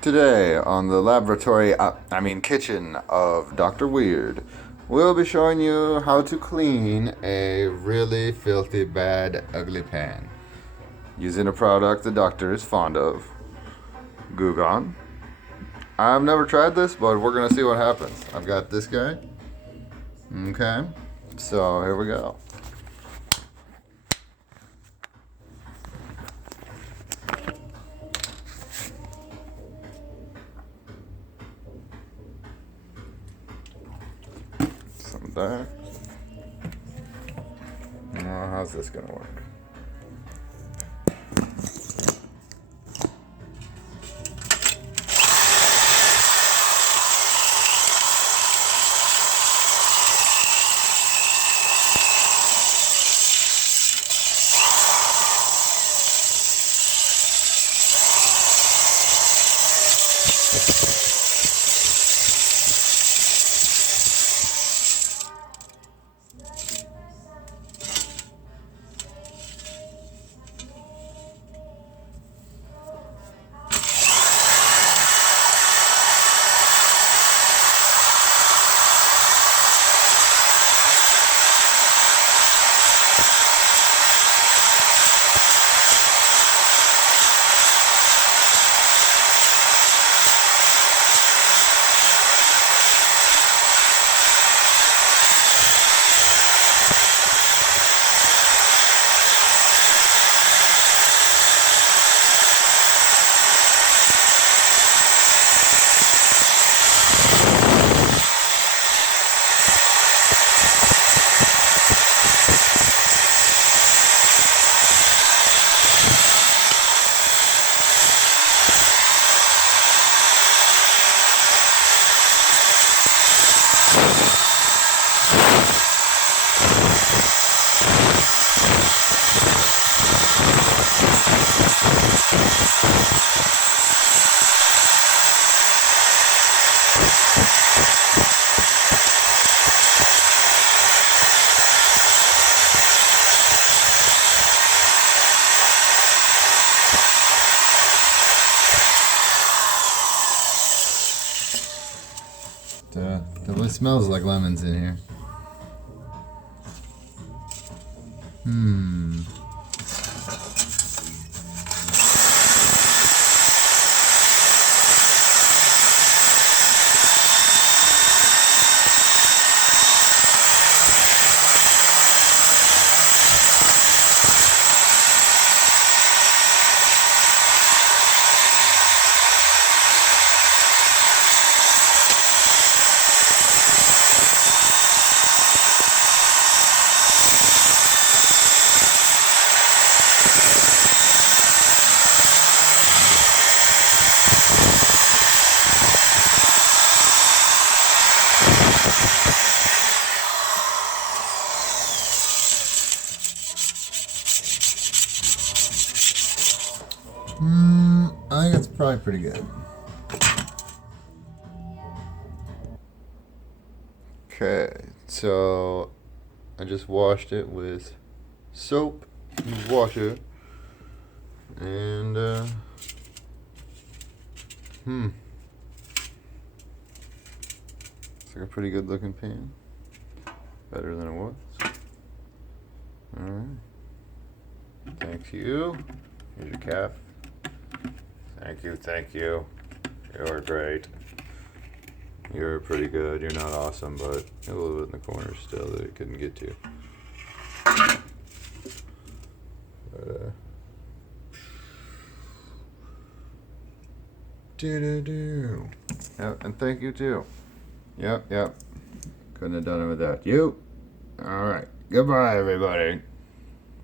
Today on the kitchen of Dr. Weird, we'll be showing you how to clean a really filthy, bad, ugly pan using a product the doctor is fond of, Gugon. I've never tried this, but we're gonna see what happens. I've got this guy. Okay, so here we go. Some of that. Now, how's this gonna work? It really smells like lemons in here. I think it's probably pretty good. Okay, so I just washed it with soap and water, and it's like a pretty good looking pan. Better than it was. Alright. Thank you. Here's your cap. Thank you. You're great. You're pretty good. You're not awesome, but a little bit in the corner still that it couldn't get to. But, do. Yep, and thank you too. Yep. Couldn't have done it without you. Alright. Goodbye, everybody.